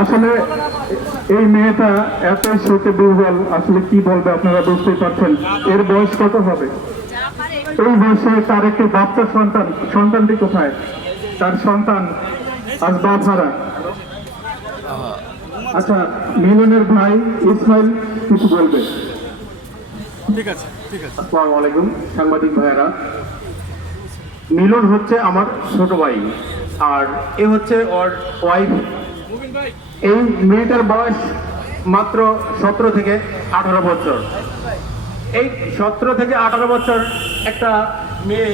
আসলে এই মেয়েটা এত শোকে দুর্বল, আসলে কি বলবে আপনারা বুঝতেই পারছেন। এর বয়স কত হবে? এই বয়সে তার একটি বাচ্চা সন্তানটি কোথায়? তার সন্তান আজ বাপ হারা। আচ্ছা, মিলনের ভাই ইসমাইল কিছু বলবে। ঠিক আছে, ঠিক আছে। আসসালামু আলাইকুম সাংবাদিক ভাইয়েরা। মিলন হচ্ছে আমার ছোট ভাই, আর এ হচ্ছে ওর ওয়াইফ। এই মেয়েটার বয়স মাত্র 17 থেকে 18 বছর। এই 17 থেকে 18 বছর একটা মেয়ে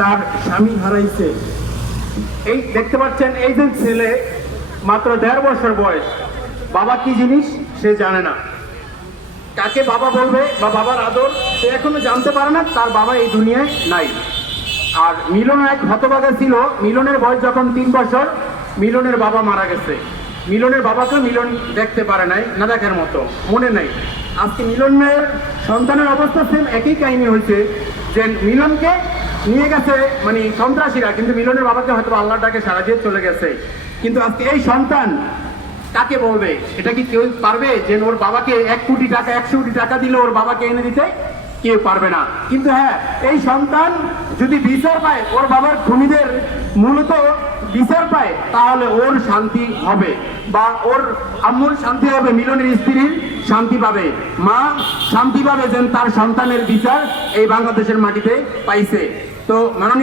তার স্বামী হারাইছে। এই দেখতে পাচ্ছেন, এই যে ছেলে মাত্র 1.5 বছর বয়স, বাবা কি জিনিস সে জানে না, কাকে বাবা বলবে বা বাবার আদর সে এখনো জানতে পারে না, তার বাবা এই দুনিয়ায় নাই। আর মিলন এক হতভাগা ছিল। মিলনের বয়স যখন 3 বছর, মিলনের বাবা মারা গেছে। মিলনের বাবাকে মিলন দেখতে পারে নাই, না দেখার মতো মনে নাই। আজকে মিলনের সন্তানের অবস্থা সেম একই কাহিনী হয়েছে, যে মিলনকে নিয়ে গেছে মানে সন্ত্রাসীরা, কিন্তু মিলনের বাবাকে হয়তো আল্লাহটাকে সারা দিয়ে চলে গেছে। কিন্তু আজকে এই সন্তান কাকে বলবে? এটা কি কেউ পারবে যে ওর বাবাকে 1 কোটি টাকা 100 কোটি টাকা দিলে ওর বাবাকে এনে দিতে? কেউ পারবে না। কিন্তু হ্যাঁ, এই সন্তান যদি বিচার পায়, ওর বাবার খুনিদের মূলত বিচার পায়, তাহলে ওর শান্তি হবে, বা ওর আম্মুর শান্তি হবে, মিলনের স্ত্রীর শান্তি পাবে, মা শান্তি পাবে, যেন তার সন্তানের বিচার এই বাংলাদেশের মাটিতে পাইছে। তো মাননীয়